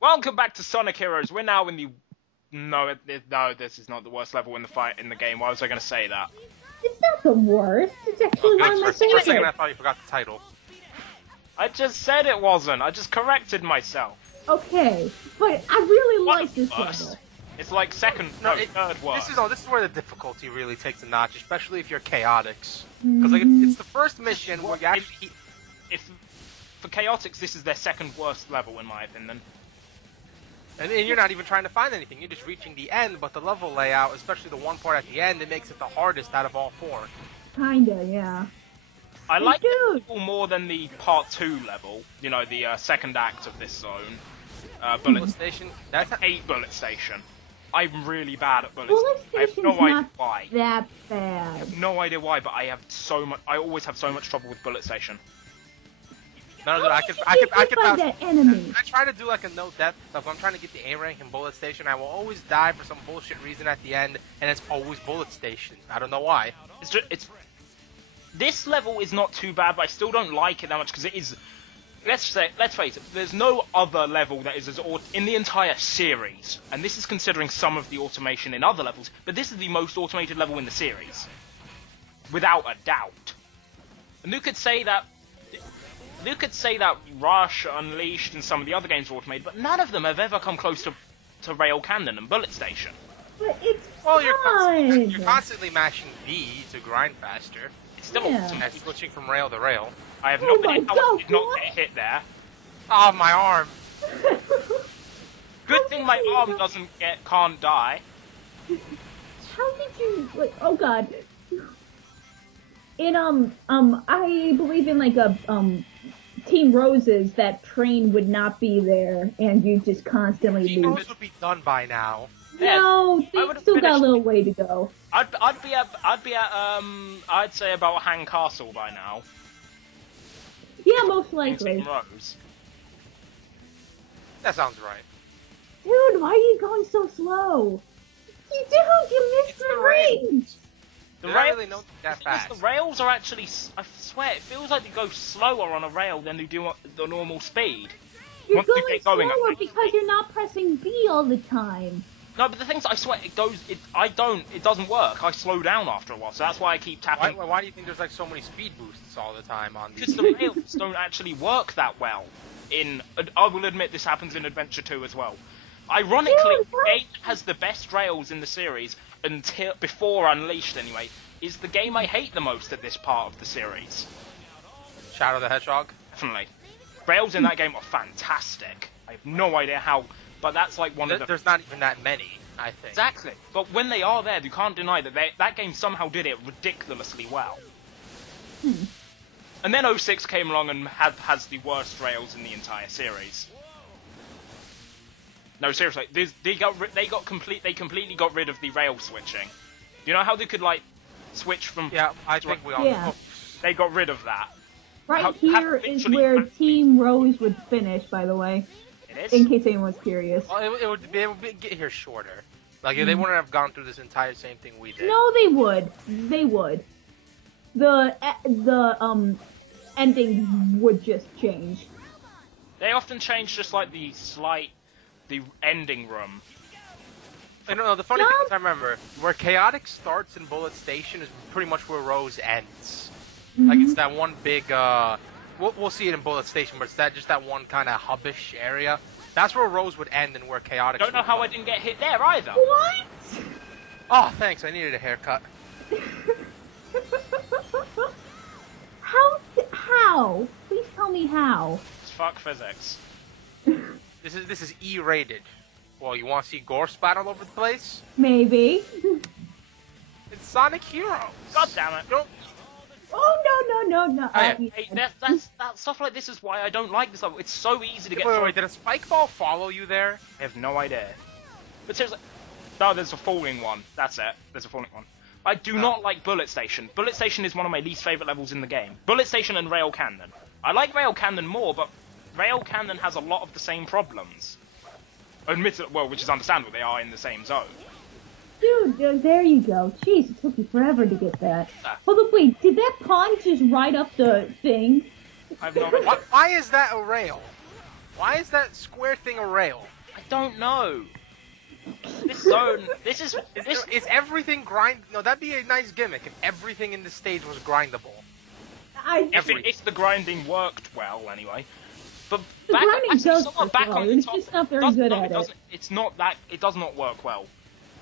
Welcome back to Sonic Heroes. We're now in the... No, this is not the worst level in the game. Why was I going to say that? It's not the worst. It's actually one of my For a second, I favorites. thought you forgot the title. I just said it wasn't. I just corrected myself. Okay, but I really What like the this worst? level. It's like third worst. This is where the difficulty really takes a notch, especially if you're chaotics. Because it's the first mission where you actually... If for chaotics, this is their second worst level in my opinion. And you're not even trying to find anything, you're just reaching the end, but the level layout, especially the one part at the end, it makes it the hardest out of all four. Kinda, yeah. I like do. the level more than the part 2 level, you know, the second act of this zone. Bullet Station? That's 8 Bullet Station. I'm really bad at Bullet Bullet Station. I have Station's no idea not why. that I bad. have no idea why, but I always have so much trouble with Bullet Station. No, How I did could you get hit by vouch- that enemy? I try to do like a no death, like if I'm trying to get the A rank in Bullet Station, I will always die for some bullshit reason at the end, and it's always Bullet Station. I don't know why. This level is not too bad, but I still don't like it that much because it is. Let's face it. There's no other level that is in the entire series, and this is considering some of the automation in other levels. But this is the most automated level in the series, without a doubt. And you could say that Rush, Unleashed, and some of the other games are automated, but none of them have ever come close to Rail Cannon and Bullet Station. But it's Well, fun. you're constantly mashing D to grind faster. It's still Yeah. And switching from rail to rail. I have Oh no my idea how I God, did not what? get hit there. Oh, my arm! Good thing my arm can't die. How did you, like, oh god. In, I believe in, like, Team Roses, that train would not be there, and you just constantly Team lose. Rose would be done by now. No, I they would've still got a finished- little way to go. I'd say about Hang Castle by now. Yeah, most in likely. Team Rose. That sounds right. Dude, why are you going so slow? You missed It's the the range! The They're not rails, really known that because fast. the rails are actually, I swear, it feels like they go slower on a rail than they do at the normal speed. You're Once you going get going, slower I think. because you're not pressing B all the time. No, but the thing's, I swear, it doesn't work. I slow down after a while, so that's why I keep tapping. Why do you think there's like so many speed boosts all the time on these? Because the rails don't actually work that well. I will admit this happens in Adventure 2 as well. Ironically, Dude, the game that has the best rails in the series, before Unleashed anyway, is the game I hate the most at this part of the series. Shadow the Hedgehog? Definitely. Rails in that game are fantastic. I have no idea how, but that's like one of the... There's not even that many, I think. Exactly. But when they are there, you can't deny that that game somehow did it ridiculously well. And then 06 came along and has the worst rails in the entire series. No, seriously, they completely got rid of the rail switching. Do you know how they could like switch from? Yeah, I think we all Yeah. know. They got rid of that. Right here is where Team Rose would finish, by the way. It In is. case anyone's curious. Well, it would get here shorter. Like, they wouldn't have gone through this entire same thing we did. No, they would. They would. The ending would just change. They often change just like the ending room. I don't know, the funny thing is, I remember, where Chaotic starts in Bullet Station is pretty much where Rose ends. Like, it's that one big, we'll see it in Bullet Station, but it's just that one kind of hubbish area. That's where Rose would end and where Chaotic Don't know how I didn't get hit there either. What? Oh, thanks, I needed a haircut. How? Please tell me how. It's fuck physics. This is E-rated. Well, you want to see gore splat all over the place? Maybe. It's Sonic Heroes. God damn it. Don't... Oh, no. Oh, yeah. Hey, that stuff like this is why I don't like this level. It's so easy to get Wait, through. did a spike ball follow you there? I have no idea. But seriously, no, there's a falling one. That's it. There's a falling one. I do not like Bullet Station. Bullet Station is one of my least favorite levels in the game. Bullet Station and Rail Cannon. I like Rail Cannon more, but Rail Cannon has a lot of the same problems. Admittedly, well, which is understandable. They are in the same zone. Dude, there you go. Jeez, it took me forever to get that. Hold up, wait, did that pawn just ride up the thing? I have no idea. Why is that a rail? Why is that square thing a rail? I don't know. This zone, this is everything grind? No, that'd be a nice gimmick if everything in the stage was grindable. If the grinding worked well, anyway. But The grinding does work well, it's just not very good at it. It's not that, it does not work well.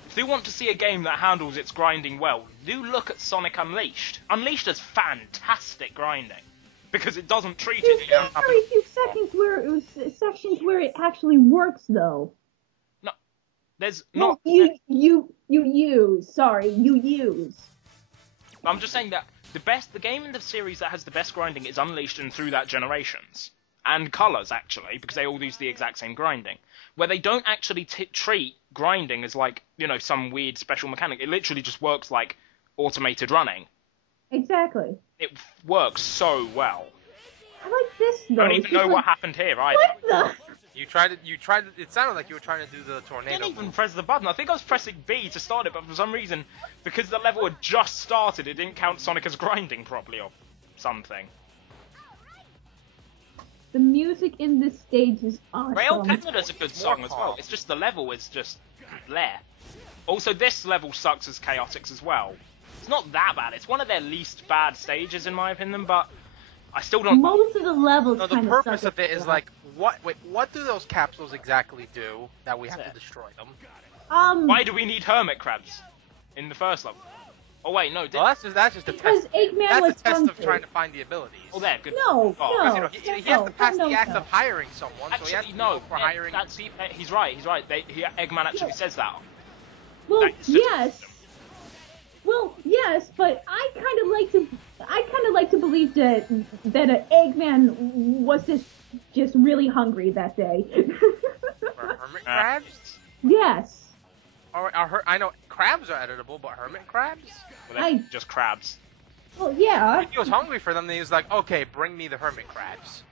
If you want to see a game that handles its grinding well, do look at Sonic Unleashed. Unleashed has fantastic grinding. Because it doesn't treat it. There's very few sections where it actually works, though. No, there's not. You use. I'm just saying that the game in the series that has the best grinding is Unleashed and Through That Generations. And Colors, actually, because they all use the exact same grinding. Where they don't actually treat grinding as like, some weird special mechanic. It literally just works like automated running. Exactly. It works so well. I like this, though. I don't even know what happened here either. What the? You tried to, it sounded like you were trying to do the tornado. I didn't even press the button. I think I was pressing B to start it, but for some reason, because the level had just started, it didn't count Sonic as grinding properly or something. The music in this stage is awesome. Rail Canada's a good song as well. It's just the level is just bleh. Also, this level sucks as Chaotix as well. It's not that bad. It's one of their least bad stages, in my opinion, but I still don't... Most of the levels the purpose of it is like, what do those capsules exactly do that we have to destroy them? Why do we need hermit crabs in the first level? Oh wait, no. Well, that's just a test. Eggman that's was a test hungry. of trying to find the abilities. Oh, there, good. No, he has to pass the act of hiring someone, actually, so he has to no, go for hiring. He's right. Eggman actually says that. Well, yes. Well, yes, but I kind of like to believe that Eggman was just really hungry that day. For hermit crabs? Yes. I know crabs are editable, but hermit crabs? Well, just crabs. Well, yeah. If he was hungry for them, then he was like, okay, bring me the hermit crabs.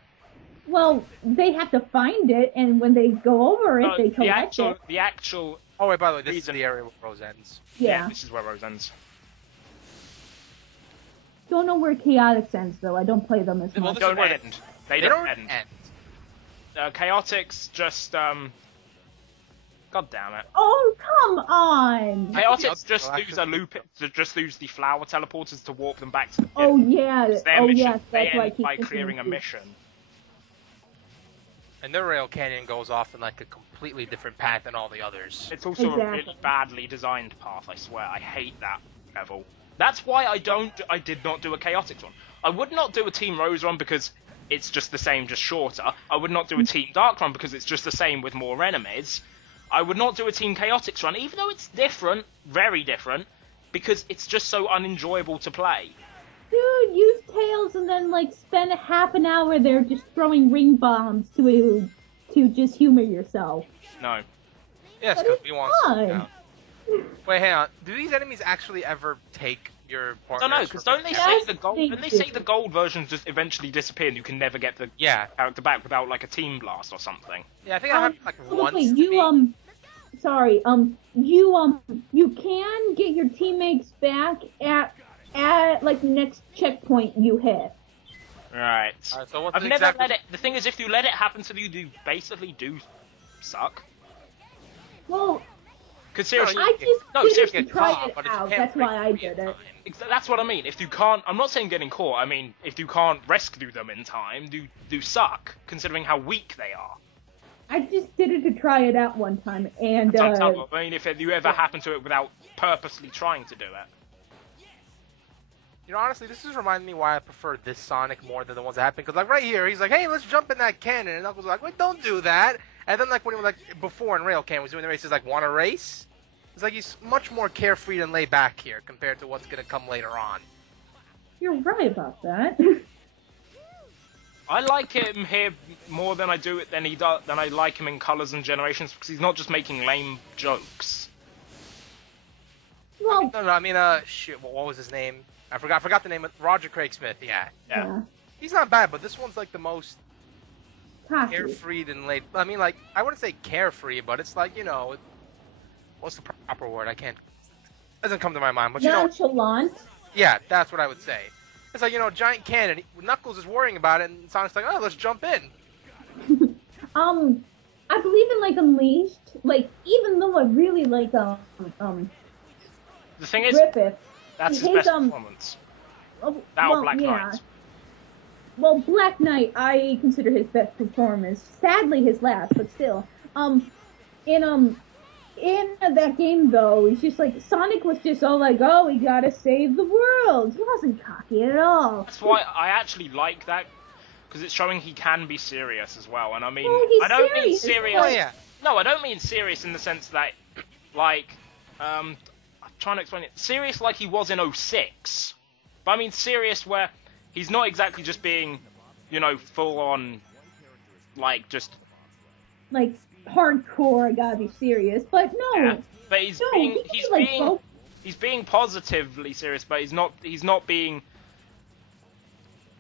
Well, they have to find it, and when they go over it, they collect it. The actual... Oh, wait, by the way, this is the area where Rose ends. Yeah. This is where Rose ends. Don't know where Chaotix ends, though. I don't play them as much. Don't end. They don't end. Chaotix just, God damn it. Oh, come on! Chaotix just use the flower teleporters to warp them back to the pit. Oh, yeah. Oh, yes, that's why I keep by clearing a mission. And their rail canyon goes off in like a completely different path than all the others. It's also a really badly designed path, I swear. I hate that level. That's why I did not do a Chaotix one. I would not do a Team Rose run because it's just the same, just shorter. I would not do a Team Dark run because it's just the same with more enemies. I would not do a Team Chaotix run, even though it's different, very different, because it's just so unenjoyable to play. Dude, use Tails and then, spend a half an hour there just throwing ring bombs to just humor yourself. No. Yes, because we want to. Wait, hang on. Do these enemies actually ever take your partner? No, because don't they say the gold? Don't they say the gold versions just eventually disappear and you can never get the character back without a team blast or something? Yeah, I think I have once. Wait, you can get your teammates back at the next checkpoint you hit. Right. So what's I've never let it. The thing is, if you let it happen to you, you basically do suck. Well. Because seriously, I just did it to try it out. That's why I did it. That's what I mean. If you can't, I'm not saying getting caught. I mean, if you can't rescue them in time, do suck. Considering how weak they are. I just did it to try it out one time, and I mean, if you ever happen to it without purposely trying to do it. You know, honestly, this is reminding me why I prefer this Sonic more than the ones that happen. Because, right here, he's like, hey, let's jump in that cannon. And Knuckles was like, wait, don't do that. And then, when he was, before in Rail Can was doing the race, he's like, want to race? It's like he's much more carefree and laid back here compared to what's going to come later on. You're right about that. I like him here more than I do it than I like him in Colors and Generations because he's not just making lame jokes. Well, no, I mean, shit, what was his name? I forgot the name of Roger Craig Smith. Yeah. He's not bad, but this one's the most carefree and laid. I mean, I wouldn't say carefree, but it's what's the proper word? Doesn't come to my mind. But nonchalant. Yeah, that's what I would say. It's giant cannon. Knuckles is worrying about it, and Sonic's like, oh, let's jump in. I believe in like Unleashed. Like even though I really like The thing is, Griffith, that's his best performance. That or Black Knight. Well, Black Knight, I consider his best performance. Sadly, his last, but still. In that game though, it's just like Sonic was just all like, "Oh, we gotta save the world." He wasn't cocky at all. That's why I actually like that, because it's showing he can be serious as well. And I mean, I don't mean serious. Oh, yeah. No, I don't mean serious in the sense that, like, I'm trying to explain it. Serious like he was in 06. But I mean serious where he's not exactly just being, you know, full on, like, just... Like, hardcore, I gotta be serious, but no. Yeah, but he's being positively serious, but he's not being...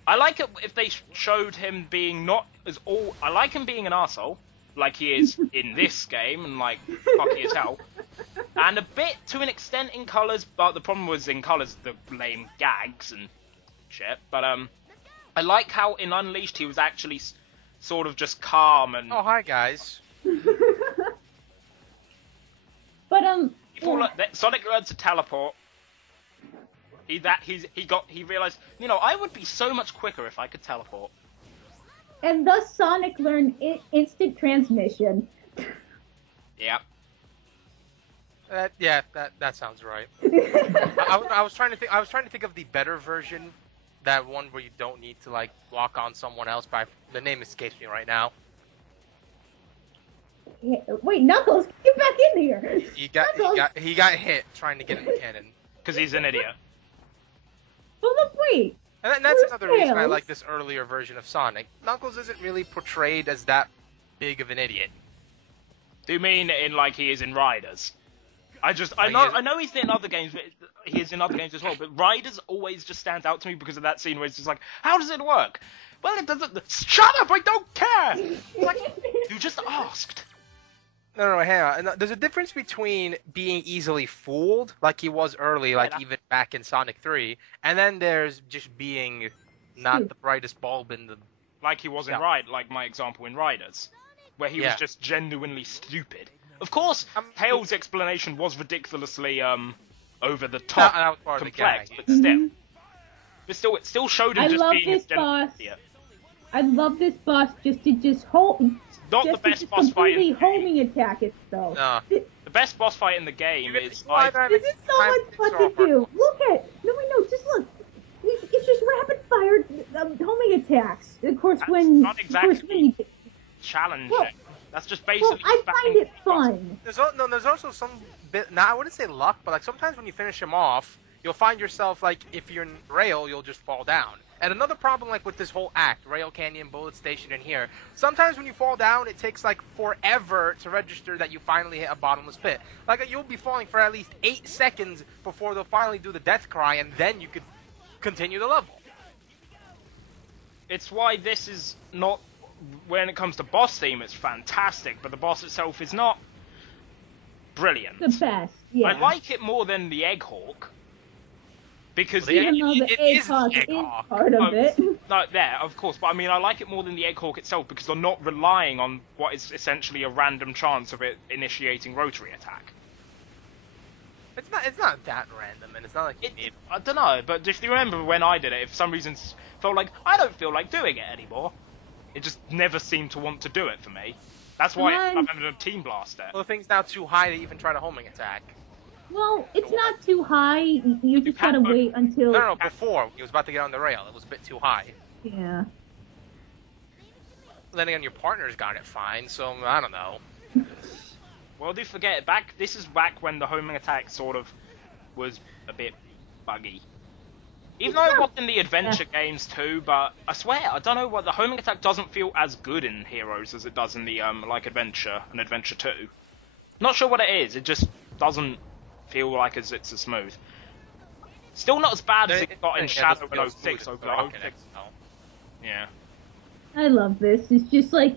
I like it if they showed him being not as all... I like him being an arsehole, like he is in this game, and like, cocky as hell. And a bit, to an extent, in Colors, but the problem was in Colors, the lame gags and shit. But, I like how in Unleashed he was actually sort of just calm and... Oh, hi, guys. But, Sonic learned to teleport. He realized, you know, I would be so much quicker if I could teleport. And thus Sonic learned instant transmission. Yeah. That sounds right. I was trying to think of the better version, that one where you don't need to like lock on someone else. But the name escapes me right now. Yeah, wait, Knuckles, get back in here! He got hit trying to get in the cannon because he's an idiot. Well, look, wait. And that's another reason I like this earlier version of Sonic. Knuckles isn't really portrayed as that big of an idiot. Do you mean in like he is in Riders? I know he's in other games, but he is in other games as well. But Riders always just stands out to me because of that scene where it's just like, how does it work? Well, it doesn't. Shut up! I don't care. Like, you just asked. No, hang on. There's a difference between being easily fooled, like he was early, like even back in Sonic 3, and then there's just being not the brightest bulb in the... Like he was in like my example in Riders, where he was just genuinely stupid. Of course, Tails' explanation was ridiculously over the top, complex, but still, it still showed him just being a genuine idiot. I love this boss just hold... Not the best boss fight in the game. Homing attack it though. No. The best boss fight in the game is... This is so much fun to do. Look at... No, just look. It's just rapid fire homing attacks. Of course, That's not exactly challenging. Well, that's just basically... I find it fun. There's also some bit... Now, I wouldn't say luck, but like sometimes when you finish him off, you'll find yourself, like, if you're in rail, you'll just fall down. And another problem, like, with this whole act, Rail Canyon, Bullet Station, and here, sometimes when you fall down, it takes, like, forever to register that you finally hit a bottomless pit. Like, you'll be falling for at least 8 seconds before they'll finally do the death cry, and then you could continue the level. It's why this is not... When it comes to boss theme, it's fantastic, but the boss itself is not brilliant. The best, yeah. I like it more than the Egg Hawk. Because even though the Egg Hawk is part of it. No, there, of course. But I mean, I like it more than the Egg Hawk itself because they're not relying on what is essentially a random chance of it initiating rotary attack. It's not that random, and it's not like I don't know, but if you remember when I did it, if for some reason felt like I don't feel like doing it anymore, it just never seemed to want to do it for me. That's why I'm having a Team Blast it. Well, the thing's now too high to even try to homing attack. Well, it's not too high. You just gotta wait until... No, before. He was about to get on the rail. It was a bit too high. Yeah. Then again, your partner's got it fine, so I don't know. Well, do forget, this is back when the homing attack sort of was a bit buggy. Even though it was in the adventure games too, but I swear, I don't know what, the homing attack doesn't feel as good in Heroes as it does in the, like, Adventure and Adventure 2. Not sure what it is, it just doesn't feel like it's as smooth. Still not as bad as it got in Shadow and 06 over 06. Yeah. I love this. It's just like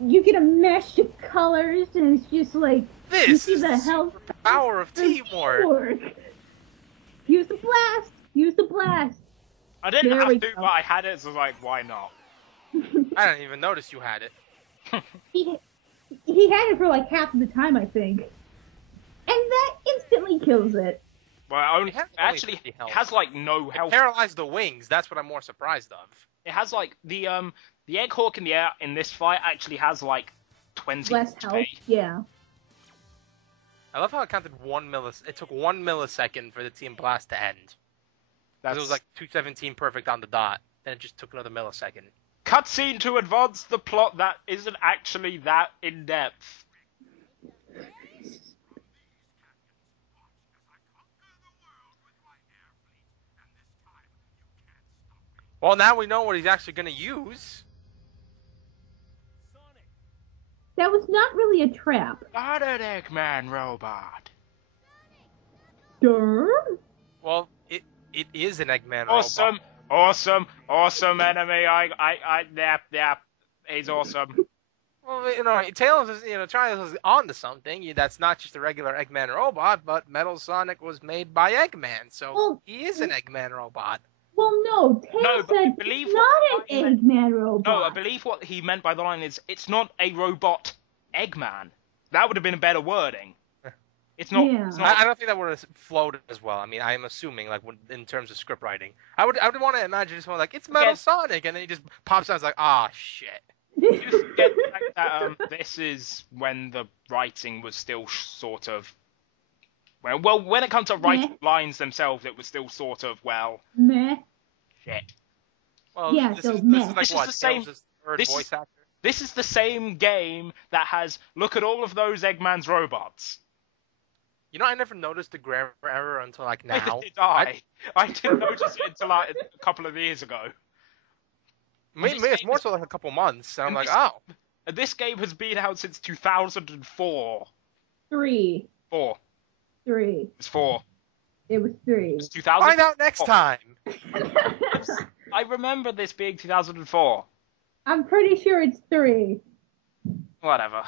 you get a mesh of colors, and it's just like you see the health power of teamwork. Use the blast. Use the blast. I didn't have to, but I had it, so I was like, why not? I didn't even notice you had it. he had it for like half of the time, I think, and that instantly kills it. Well, It has actually, only it 50 health. has like no It health. paralyzed the wings. That's what I'm more surprised of. It has like the Egg Hawk in the air in this fight actually has like 20 Less HP. health, yeah. I love how it counted 1 millisecond. It took 1 millisecond for the Team Blast to end. Because it was like 217 perfect on the dot. Then it just took another millisecond. Cutscene to advance the plot that isn't actually that in depth. Well, now we know what he's actually going to use. That was not really a trap. Not an Eggman robot. Durr? Well, it is an Eggman Awesome, robot. awesome enemy. Yeah, he's awesome. Well, Tails is, Tails is onto something. That's not just a regular Eggman robot, but Metal Sonic was made by Eggman, so he is an Eggman robot. Well, no, Tails said it's not an Eggman robot. No, I believe what he meant by the line is, it's not a robot Eggman. That would have been a better wording. It's not. Yeah. It's not I don't think that would have flowed as well. I mean, I'm assuming, like, in terms of script writing, I would want to imagine just one like, it's Metal Sonic, and then he just pops out. It's like, shit. You forget the fact that this is when the writing was still sort of. Well, when it comes to writing lines themselves, it was still sort of meh. Shit. Well, Yeah, this so is meh. like This is what? the same- Tails' third this voice is- actor. This is the same game that has look at all of those Eggman's robots. I never noticed the grammar error until like now. Neither did I didn't notice it until like a couple of years ago. Maybe it's more so like a couple months, and I'm like, oh. This game has been out since 2004. 3. 4. 3. It's 4. It was 3. It's 2000. Find out next time. I remember this being 2004. I'm pretty sure it's 3. Whatever.